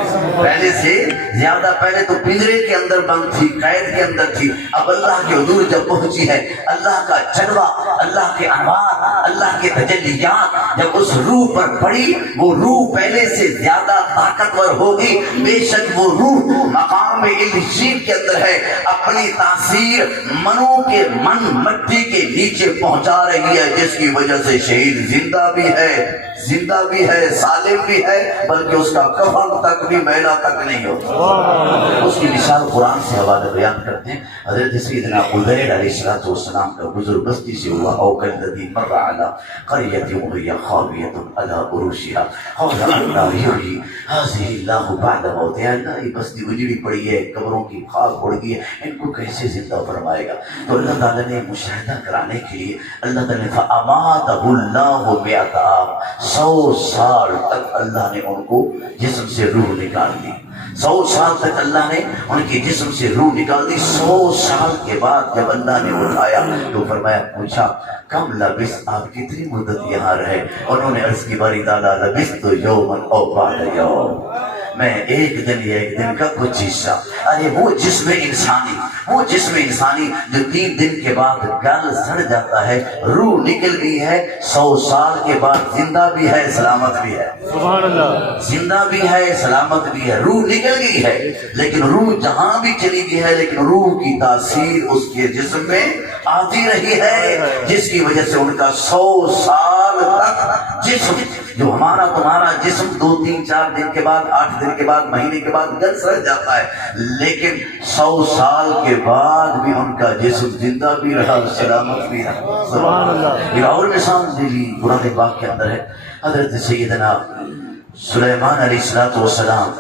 پہلے سے زیادہ، پہلے تو پنجرے کے اندر بند تھی، قید کے اندر تھی. اب اللہ کے حضور جب پہنچی ہے، اللہ کا جلوہ، اللہ کے انوار، اللہ کے تجلیات جب اس روح پر پڑی، وہ روح پہلے سے زیادہ طاقتور ہوگی. بے شک وہ روح مقام علیین کے اندر ہے، اپنی تاثیر منوں کے من مٹی کے نیچے پہنچا رہی ہے، جس کی وجہ سے شہید زندہ بھی ہے، سالم بھی ہے، بلکہ اس کا کفن تک بھی میلا تک نہیں ہوتا. اس کی مثال قرآن سے حوالے بیان کرتے ہیں. حضرت سیدنا عزیر علیہ السلام کا گزر بستی سے ہوا. او کالذی مر علی قریۃ وہی خاویۃ علی عروشها قال انا یحیی ہذہ اللہ بعد موتها. اللہ یہ بستی اجڑی پڑی ہے، قبروں کی خاک اڑ گئی ہے، ان کو کیسے زندہ فرمائے گا؟ تو اللہ تعالیٰ نے مشاہدہ کرانے کے لیے اللہ تعالیٰ نے فَأَمَاتَهُ اللَّهُ مِئَةَ عَامٍ، 100 سال تک اللہ نے ان کو جسم سے روح نکال دی. 100 سال تک اللہ نے ان کے جسم سے روح نکال دی. 100 سال کے بعد جب اللہ نے اٹھایا تو فرمایا، پوچھا کم لبس، آپ کتنی مدت یہاں رہے؟ انہوں نے عرض کی باری تعالیٰ لبثت یوما او بعد یوم، میں ایک دن یا ایک دن کا کچھ حصہ. ارے وہ جسم انسانی جو 3 دن کے بعد گل سڑ جاتا ہے، روح نکل گئی ہے، 100 سال کے بعد زندہ بھی ہے، سلامت بھی ہے. سبحان اللہ. زندہ بھی ہے، سلامت بھی ہے. روح نکل گئی ہے، لیکن روح جہاں بھی چلی گئی ہے، لیکن روح کی تاثیر اس کے جسم میں آتی رہی ہے، جس کی وجہ سے ان کا 100 سال تک جسم، جو ہمارا تمہارا جسم 2 3 4 دن کے بعد، 8 دن کے بعد، مہینے کے بعد گل سڑ جاتا ہے، لیکن 100 سال کے بعد بھی ان کا جسم زندہ بھی رہا، سلامت بھی رہا. سبحان اللہ. ایک اور مثال دلی قرآن پاک کے اندر ہے. حضرت سیدنا سلیمان علیہ السلام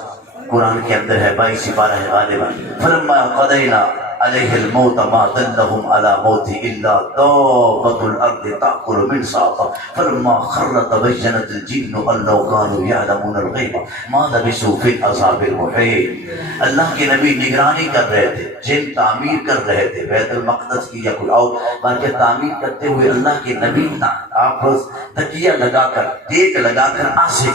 قرآن کے اندر ہے 22 پارہ ہے غالبا. فلما قضینا علیہ الموت ما دلهم على موت الا دابة الارض تأكل من ساقه فلما خر تبینت الجن ان لو كانوا يعلمون الغیب ما لبثوا في العذاب المحیط. اللہ کے نبی نگرانی کر رہے تھے، جن تعمیر کر رہے تھے بیت المقدس کی یا کوئی اور، بلکہ تعمیر کرتے ہوئے اللہ کے نبی آپ تکیہ لگا کر، ٹیک لگا کر، آسے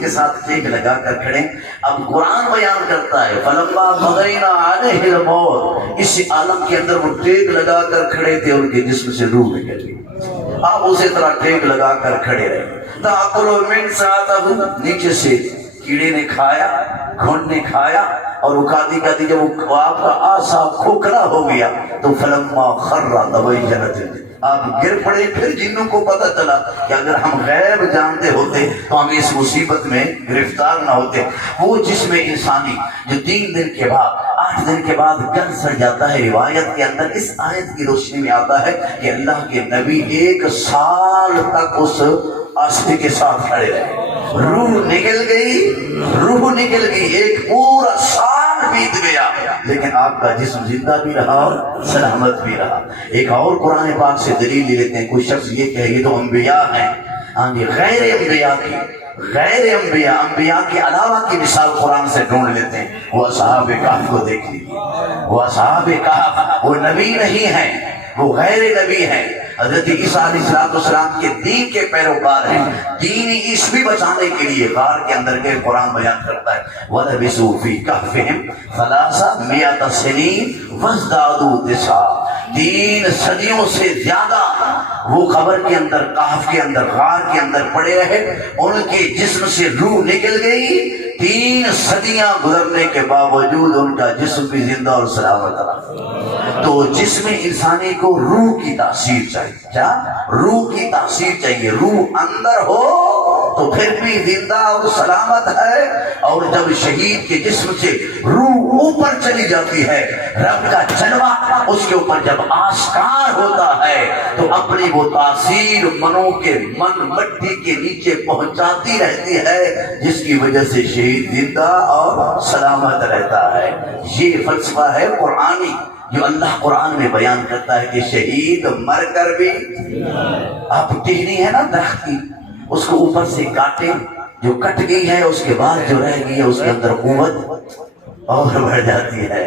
کے ساتھ ٹیک لگا کر کھڑے. اب قرآن بیان کرتا ہے فلما قضینا علیہ الموت، اس عالم کے اندر وہ ٹیک لگا کر کھڑے تھے، ان کے جسم سے روح نکل گئی. آپ اسی طرح ٹیک لگا کر کھڑے رہے. تأکل من ساعته، نیچے سے کیڑے نے کھایا، گھونڈ نے کھایا، اور وہ کھاتی جب وہ آپ کا آسا کھوکھلا ہو گیا تو فلما خر تبینت، آپ گر پڑے. پھر جنوں کو پتہ چلا کہ اگر ہم غیب جانتے ہوتے تو ہم اس مصیبت میں گرفتار نہ ہوتے. وہ جسم انسانی جو 3 دن کے بعد، 8 دن کے بعد گل سڑ جاتا ہے، روایت کے اندر اس آیت کی روشنی میں آتا ہے کہ اللہ کے نبی 1 سال تک اس آستے کے ساتھ کھڑے رہے. روح نکل گئی، ایک پورا سال بیت گیا، لیکن آپ کا جسم زندہ بھی رہا اور سلامت بھی رہا. ایک اور قرآن پاک سے دلیل لے لیتے ہیں. کوئی شخص یہ کہے یہ تو انبیاء ہیں، غیر انبیاء کے علاوہ کی مثال قرآن سے ڈھونڈ لیتے ہیں. وہ اصحاب کہف کو دیکھ لیجیے. وہ اصحاب کہف وہ نبی نہیں ہیں، وہ غیر نبی ہیں. حضرت عیسیٰ علیہ السلام کے دین کے پیروکار ہیں. دین عیسوی بچانے کے لیے غار کے اندر کے قرآن بیان کرتا ہے وَلَبِثُوا فِي كَهْفِهِمْ 300 سنين وَازْدَادُوا 9. 3 صدیوں سے زیادہ وہ قبر کے اندر، کہف کے اندر، غار کے اندر پڑے رہے. ان کے جسم سے روح نکل گئی. 3 صدیاں گزرنے کے باوجود ان کا جسم بھی زندہ اور سلامت رہا. تو جسم انسانی کو روح کی تاثیر چاہیے. کیا؟ روح کی تاثیر چاہیے. روح اندر ہو تو پھر بھی زندہ اور سلامت ہے. اور جب شہید کے جسم سے روح اوپر چلی جاتی ہے، رب کا جلوہ اس کے اوپر جب آشکار ہوتا ہے تو اپنی وہ تاثیر منوں کے من مٹی کے نیچے پہنچاتی رہتی ہے، جس کی وجہ سے شہید زندہ اور سلامت رہتا ہے. یہ فلسفہ ہے قرآنی جو اللہ قرآن میں بیان کرتا ہے کہ شہید مر کر بھی، آپ ٹہنی ہے نا درخت کی، اس کو اوپر سے کاٹے، جو کٹ گئی ہے اس کے بعد جو رہ گئی ہے اس کے اندر قوت اور بڑھ جاتی ہے،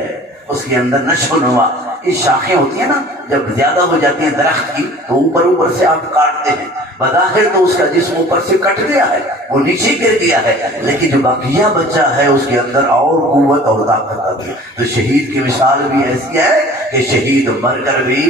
اس کے اندر نشو و نما. یہ شاخیں ہوتی ہیں نا، جب زیادہ ہو جاتی ہیں درخت کی تو اوپر سے آپ کاٹتے ہیں بظاہر تو اس کا جسم اوپر سے کٹ گیا ہے، وہ نیچے گر گیا ہے، لیکن جو باقیہ بچہ ہے اس کے اندر اور قوت اور طاقت آ گئی۔ تو شہید کی مثال بھی ایسی ہے کہ شہید مر کر بھی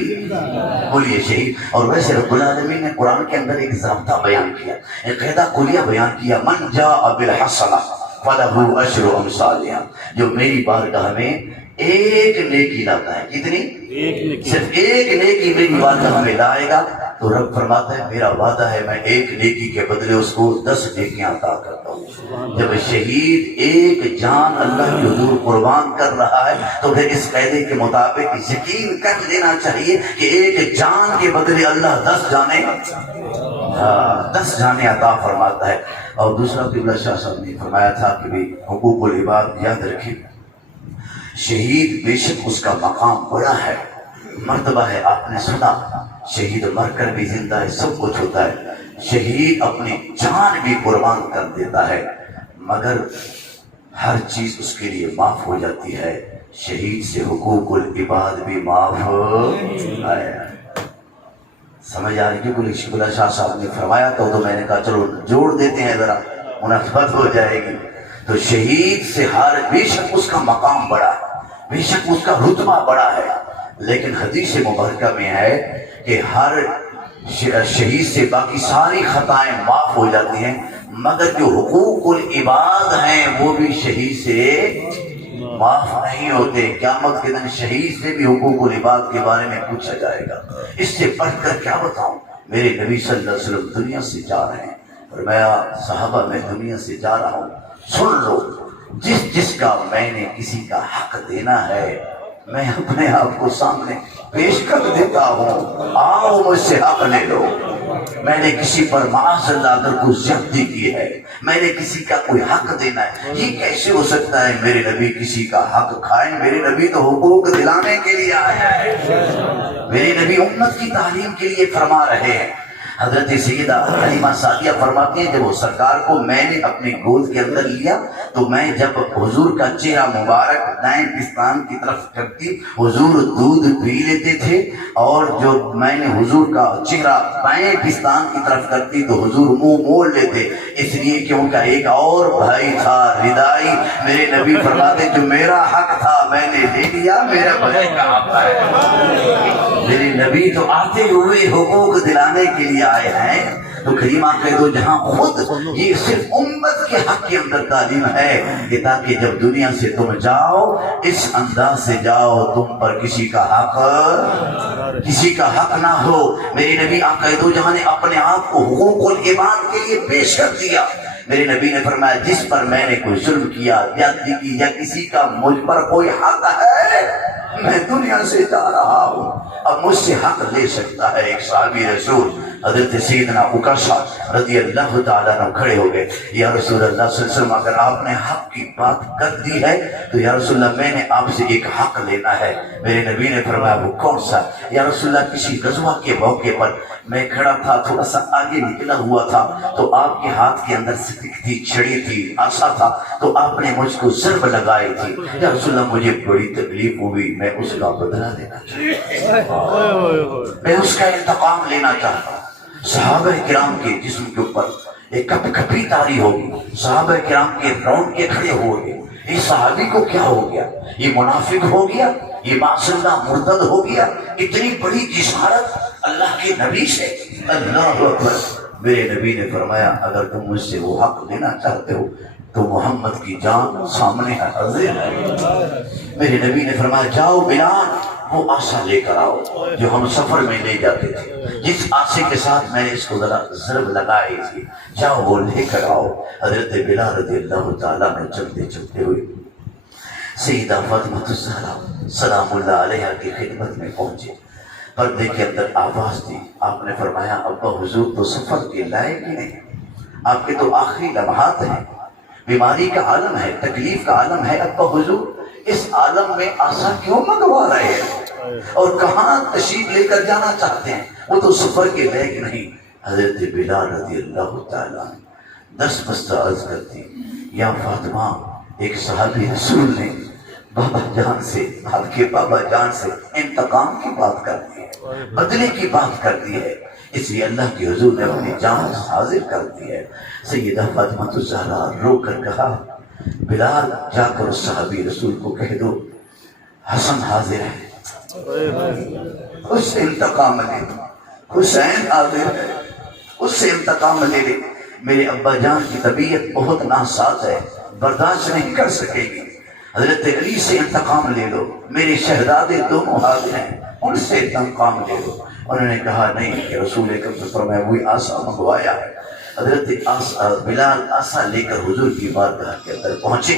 بولیے شہید۔ اور ویسے رب العالمین نے قرآن کے اندر ایک ضابطہ بیان کیا، ایک قاعدہ کلیہ بیان کیا، من جاء بالحسنہ فلہ عشر امثالہا، جو میری بارگاہ میں ایک نیکی لاتا ہے، کتنی؟ صرف ایک نیکی میری بارگاہ میں لائے گا تو رب فرماتا ہے میرا وعدہ ہے میں ایک نیکی کے بدلے اس کو 10 نیکیاں عطا کرتا ہوں۔ جب شہید ایک جان اللہ کے حضور قربان کر رہا ہے تو پھر اس قاعدے کے مطابق یقین کر لینا چاہیے کہ ایک جان کے بدلے اللہ 10 جانیں 10 جانیں عطا فرماتا ہے۔ اور دوسرا قبلہ شاہ صاحب نے فرمایا تھا کہ بھی حقوق العباد یاد رکھیں، شہید بے شک اس کا مقام بڑا ہے، مرتبہ ہے، آپ نے سنا شہید مر کر بھی زندہ ہے، سب کچھ ہوتا ہے، شہید اپنی جان بھی قربان کر دیتا ہے مگر ہر چیز اس کے لیے معاف ہو جاتی ہے، شہید سے حقوق العباد بھی معاف ہے۔ سمجھ آ رہی ہے؟ کیونکہ شکلہ شاہ صاحب نے فرمایا تو میں نے کہا چلو جوڑ دیتے ہیں، ذرا مناسبت ہو جائے گی۔ تو شہید سے ہر بے شک اس کا مقام بڑا ہے، بے شک اس کا رتبہ بڑا ہے، لیکن حدیث مبارکہ میں ہے کہ ہر شہید سے باقی ساری خطائیں معاف ہو جاتی ہیں مگر جو حقوق العباد ہیں وہ بھی شہید سے معاف نہیں ہوتے۔ قیامت کے دن شہید سے بھی حقوق العباد کے بارے میں پوچھا جائے گا۔ اس سے بڑھ کر کیا بتاؤں، میرے نبی صلی اللہ علیہ وسلم دنیا سے جا رہے ہیں، فرمایا صحابہ میں دنیا سے جا رہا ہوں، سن لو جس کا میں نے کسی کا حق دینا ہے میں اپنے آپ کو سامنے پیش کر دیتا ہوں، آؤ مجھ سے حق لے لو۔ میں نے کسی پر معاذ اللہ اگر کوئی زیادتی کی ہے، میں نے کسی کا کوئی حق دینا ہے، یہ کیسے ہو سکتا ہے میرے نبی کسی کا حق کھائیں؟ میرے نبی تو حقوق دلانے کے لیے آئے ہیں، میرے نبی امت کی تعلیم کے لیے فرما رہے ہیں۔ حضرت سیدہ حلیمہ سعدیہ فرماتی ہیں جب وہ سرکار کو میں نے اپنی گود کے اندر لیا تو میں جب حضور کا چہرہ مبارک دائیں پستان کی طرف کرتی، حضور دودھ پی لیتے تھے، اور جو میں نے حضور کا چہرہ بائیں پستان کی طرف کرتی تو حضور منہ موڑ لیتے، اس لیے کہ ان کا ایک اور بھائی تھا ردائی۔ میرے نبی فرماتے جو میرا حق تھا میں نے لے لیا، میرا بھائی کا حق ہے۔ میرے نبی تو آتے ہوئے حقوق دلانے کے لیے آئے ہیں، تو کریمہ کہہ دو جہاں خود یہ صرف امت کے حق کے اندر تعلیم ہے کہ تاکہ جب دنیا سے تم جاؤ اس انداز سے جاؤ تم پر کسی کا حق نہ ہو۔ میرے نبی کہہ دو جہاں نے اپنے آپ کو حقوق العباد کے لیے پیش کر دیا۔ میرے نبی نے فرمایا جس پر میں نے کوئی ظلم کیا، زیادتی کی، یا کسی کا مجھ پر کوئی حق ہے، میں دنیا سے جا رہا ہوں، اب مجھ سے حق لے سکتا ہے۔ ایک صحابی رسول حضرت سیدنا عکاشہ رضی اللہ تعالیٰ عنہ کھڑے ہو گئے، یا رسول اللہ صلی اللہ علیہ وسلم اگر آپ نے حق کی بات کر دی ہے تو یا رسول اللہ میں نے آپ سے ایک حق لینا ہے۔ میرے نبی نے فرمایا وہ کون سا؟ یا رسول اللہ کسی غزوہ کے موقع پر میں کھڑا تھا، تھوڑا سا آگے نکلا ہوا تھا تو آپ کے ہاتھ کے اندر سٹک تھی، چھڑی تھی، آسا تھا، تو آپ نے مجھ کو ضرب لگائی تھی، یا رسول اللہ مجھے بڑی تکلیف ہوئی، میں اس کا بدلہ لینا چاہتا ہوں، میں اس کا انتقام لینا چاہتا ہوں۔ صحابہ کرام کے جسم کے اوپر ایک کپ کپی تاری ہوگی، صحابہ کرام کے رونڈ کے کھڑے ہو گئے، اس صحابی کو کیا ہو گیا؟ یہ منافق ہو گیا، یہ معاذ اللہ مرتد ہو گیا؟ اتنی بڑی جسارت اللہ کے نبی سے، اللہ اکبر۔ میرے نبی نے فرمایا اگر تم مجھ سے وہ حق لینا چاہتے ہو تو محمد کی جان سامنے حاضر ہے۔ میرے نبی نے فرمایا جاؤ بلال وہ آسا لے کر آؤ جو ہم سفر میں لے جاتے تھے، جس آسے کے ساتھ میں نے اس کو ذرا ضرب لگائی تھی، جاؤ وہ لے کر آؤ۔ حضرت بلال رضی اللہ تعالیٰ نے چلتے چلتے ہوئے سیدہ فاطمہ الزہرا سلام اللہ علیہا کی خدمت میں پہنچے، پردے کے اندر آواز دی، آپ نے فرمایا ابا حضور تو سفر کے لائق ہی نہیں، آپ کے تو آخری لمحات ہیں، بیماری کا عالم ہے، تکلیف کا عالم ہے، ابا حضور اس عالم میں آسا کیوں منگوا رہے ہیں اور کہاں تشریف لے کر جانا چاہتے ہیں؟ وہ تو سفر کے لائق نہیں۔ حضرت بلال رضی اللہ تعالیٰ دس بستہ عرض کرتی یا فاطمہ، ایک صحابی رسول نے بابا جان سے، آپ کے بابا جان سے انتقام کی بات کر دی ہے، بدلے کی بات کر دی ہے، اس لیے اللہ کے حضور نے اپنی جان حاضر کر دی ہے۔ سیدہ فاطمہ الزہرا رو کر کہا بلال جا کر اس صحابی رسول کو کہہ دو حسن حاضر ہے، اس سے انتقام لے، حسین حاضر ہے، اس سے انتقام لے لے۔ میرے ابا جان کی طبیعت بہت ناساز ہے، برداشت نہیں کر سکے گی، حضرت علی سے انتقام لے لو، میرے شہزادے دونوں حاضر ہیں، ان سے انتقام لے لو۔ انہوں نے کہا نہیں کہ رسول اکرم صلی اللہ علیہ وسلم نے وہی آسا منگوایا ہے۔ حضرت بلال آسا لے کر حضور کی بارگاہ کے اندر پہنچے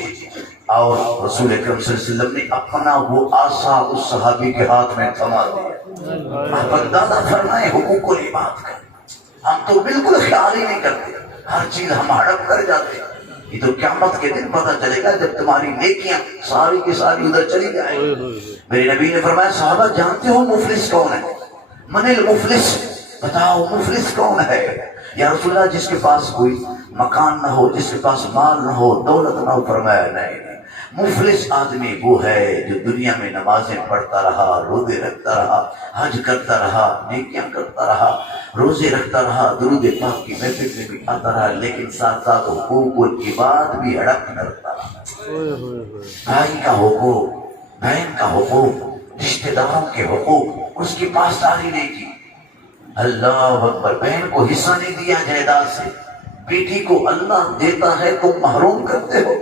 اور رسول اکرم صلی اللہ علیہ وسلم نے اپنا وہ آسا اس صحابی کے ہاتھ میں تھما دیا۔ آپ دادا فرمائے حقوق العباد کا ہم تو بالکل خیال ہی نہیں کرتے، ہر چیز ہم ہڑپ کر جاتے ہیں۔ یہ تو قیامت کے دن پتہ چلے گا جب تمہاری نیکیاں ساری کی ساری ادھر چلی جائیں۔ میرے نبی نے فرمایا صحابہ جانتے ہو مفلس کون ہے؟ من المفلس، بتاؤ مفلس کون ہے؟ یا رسول اللہ جس کے پاس کوئی مکان نہ ہو، جس کے پاس مال نہ ہو، دولت نہ ہو۔ فرمایا نہیں، مفلس آدمی وہ ہے جو دنیا میں نمازیں پڑھتا رہا، روزے رکھتا رہا، حج کرتا رہا، نیکیاں کرتا رہا، روزے رکھتا رہا، درود پاک کی محفل میں بھی آتا رہا، لیکن ساتھ ساتھ حقوق العباد بھی ہڑپ کرتا رہا۔ بھائی کا حقوق، بہن کا حقوق، رشتہ داروں کے حقوق، اس کی پاسداری نہیں کی۔ اللہ اکبر، بہن کو حصہ نہیں دیا جائیداد سے، بیٹی کو اللہ دیتا ہے تم محروم کرتے ہو۔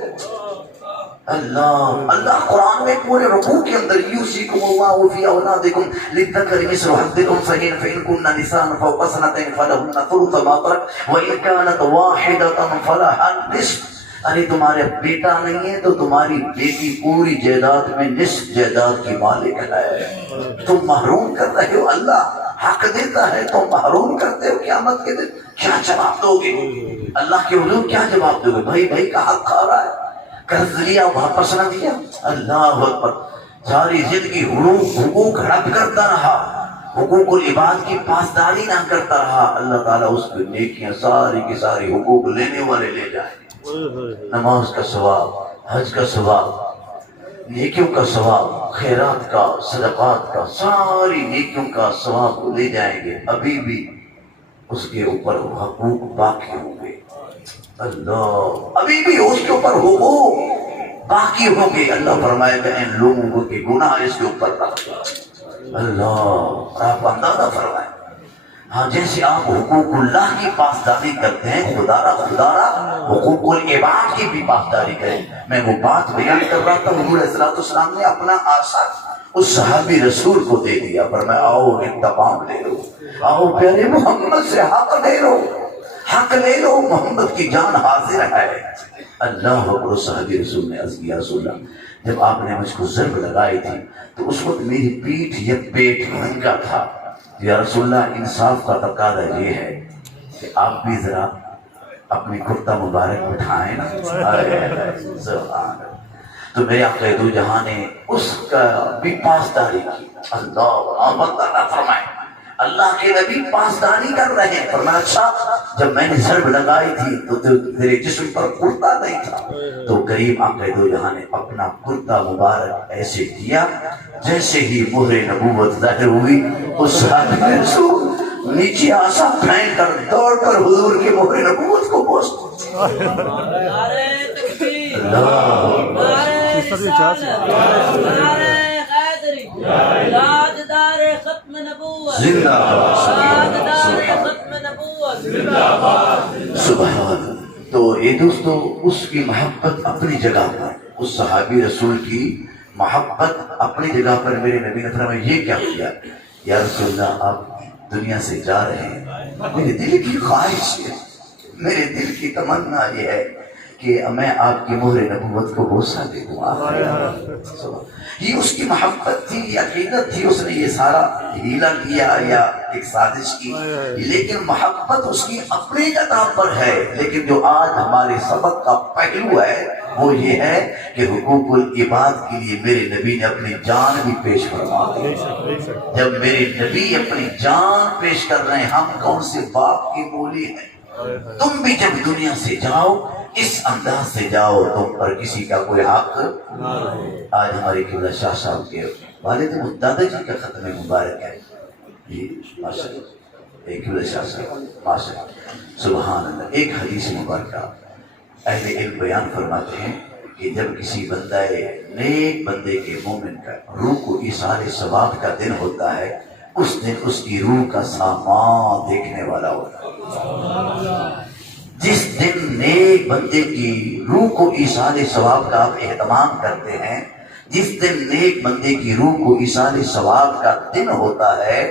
اللہ قرآن میں پورے رکوع کے اندر یوصیکم اللہ فی اولادکم للذکر مثل حظ الانثیین فإن کن نساء فوق اثنتین فلہن ثلث ما ترک وإن كانت واحدة فلها النصف۔ ارے تمہارا بیٹا نہیں ہے تو تمہاری بیٹی پوری جائیداد میں نصف جائیداد کی مالک ہے، تم محروم کر رہے ہو۔ اللہ حق دیتا ہے تو محروم کرتے ہو۔ قیامت کے دن کیا جواب دو گے؟ اللہ کے حضور کیا جواب دو گے؟ بھائی بھائی کا حق کھا رہا ہے، قرض لیا واپس نہ دیا۔ اللہ اکبر، ساری زندگی حقوق ہڑپ کرتا رہا، حقوق العباد کی پاسداری نہ کرتا رہا، اللہ تعالیٰ اس کی نیکیاں ساری کی ساری حقوق لینے والے لے جائیں گے۔ نماز کا ثواب، حج کا ثواب، نیکیوں کا ثواب، خیرات کا، صدقات کا، ساری نیکیوں کا ثواب وہ لے جائیں گے، ابھی بھی اس کے اوپر حقوق باقی ہوں گے۔ اللہ، ابھی بھی اس کے اوپر حقوق باقی ہوں گے۔ اللہ فرمائے گا ان لوگوں کے گناہ اس کے اوپر رکھ دو۔ اللہ، آپ اندازہ فرمائے، ہاں جیسے آپ حقوق اللہ کی پاسداری کرتے ہیں، خدا را حقوق العباد کی بھی پاسداری کریں۔ میں وہ بات بیان کر رہا تھا، حضور علیہ السلام نے اپنا آسا اس صحابی رسول کو دے دیا، فرمایا آؤ انتقام لے لو، آؤ پیارے محمد سے حق لے لو، حق لے لو، محمد کی جان حاضر ہے۔ اللہ اکبر، صحابی رسول نے عرض کیا رسول اللہ جب آپ نے مجھ کو ضرب لگائی تھی تو اس وقت میری پیٹھ یا پیٹ ننگا تھا۔ یا رسول اللہ انصاف کا تقاضا یہ ہے کہ آپ بھی ذرا اپنی کرتا مبارک اٹھائیں نا۔ سبحان اللہ۔ تو میرے آقا دو جہاں نے اس کا بھی پاسداری کی۔ اللہ فرمائے اللہ کے نبی پاسداری کر رہے ہیں۔ فرمایا اچھا جب میں نے ضرب لگائی تھی تو تیرے جسم پر کرتا نہیں تھا، تو کریم آقا دو جہاں نے اپنا کرتا مبارک ایسے کیا جیسے ہی مہر نبوت ظاہر ہوئی، اس صحابی رسول نیچے آسا پھینک کر دوڑ کر حضور کی مہر نبوت کو بوس سبحان۔ تو یہ دوستو اس کی محبت اپنی جگہ پر، اس صحابی رسول کی محبت اپنی جگہ پر۔ میرے نبی نے فرمایا یہ کیا کیا؟ یا رسول اللہ آپ دنیا سے جا رہے ہیں، میرے دل کی خواہش ہے، میرے دل کی تمنا یہ ہے کہ میں آپ کی مہر نبوت کو بوسہ دے دوں۔ یہ اس کی محبت تھی، یہ عقیدت تھی، اس نے یہ سارا ہیلا کیا یا ایک سازش کی، لیکن محبت اس کی اپنی جگہ پر ہے۔ لیکن جو آج ہمارے سبق کا پہلو ہے وہ یہ ہے کہ حقوق العباد کے لیے میرے نبی نے اپنی جان بھی پیش فرما دی۔ جب میرے نبی اپنی جان پیش کر رہے ہیں، ہم کون سے باپ کی بولی ہیں؟ تم بھی جب دنیا سے جاؤ اس انداز سے جاؤ، تم پر کسی کا کوئی حق۔ آج ہمارے قبلہ شاہ صاحب کے والد دادا جی کا ختم مبارک ہے، یہ ماشاءاللہ ایک شاہ صاحب ماشاء اللہ سبحان اللہ. ایک حدیث مبارکہ اہل علم بیان فرماتے ہیں کہ جب کسی بندہ نیک بندے کے مومن کا روح کو ایصال ثواب کا دن ہوتا ہے، اس دن اس کی روح کا سامان دیکھنے والا ہوتا ہے. جس دن نیک بندے کی روح کو ایصال ثواب کا آپ اہتمام کرتے ہیں، جس دن نیک بندے کی روح کو ایصال ثواب کا دن ہوتا ہے،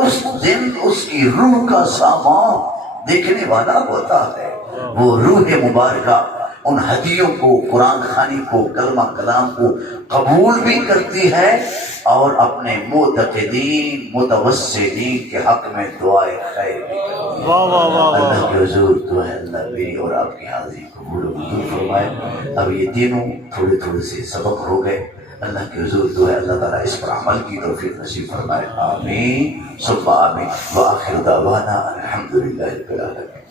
اس دن اس کی روح کا سامان دیکھنے والا ہوتا ہے. وہ روح مبارکہ ان ہدیوں کو، قرآن خوانی کو، کلمہ کلام کو قبول بھی کرتی ہے اور اپنے معتقدین متوسلین کے حق میں دعائے خیر بھی کرتی ہے. واہ واہ واہ واہ. اللہ کے حضور تو ہے، اللہ میری اور آپ کی حاضری قبول و منظور فرمائے. اب یہ تینوں تھوڑے تھوڑے سے سبق ہو گئے. اللہ کے حضور تو ہے، اللہ تعالیٰ اس پر عمل کی توفیق نصیب فرمائے. آمین ثم آمین. وآخر دعوانا الحمدللہ رب العالمین.